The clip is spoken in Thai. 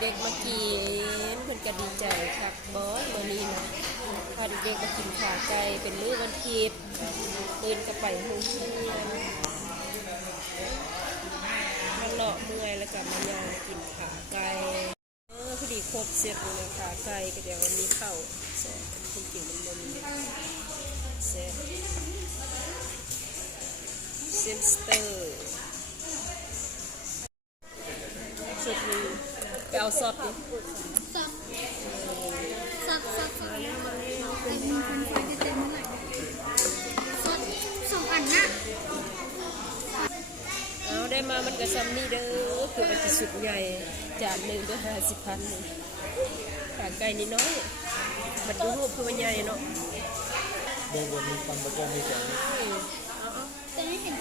เด็กๆมากินเพิ่นก็ดีใจคักบอสมื้อนี้นะพาเด็กๆมากินขาไก่เป็นมื้อวันอาทิตย์ตื่นก็ไปโรงเรียนมาเลาะเมื่อยแล้วก็มาย่างกินขาไก่พอดีครบเสร็จเลยขาไก่ก็เดี๋ยววันนี้เข้าแซ่บจริงๆมันบ่มีแซ่บเซนสเตอร์สุดนี้ไปเอาซอสดิ สับเป็นไฟเต็มๆเลยซด2 อันนะเอาได้มามันก็ซ้ำนี่เด้อคือมันจะสุดใหญ่จานหนึ่งด้วย50,000นี่ขาไก่นิดน้อยมันดูรูปคือมันใหญ่เนาะ เดินบนมีความประกอบมีแสง แต่ไม่เห็น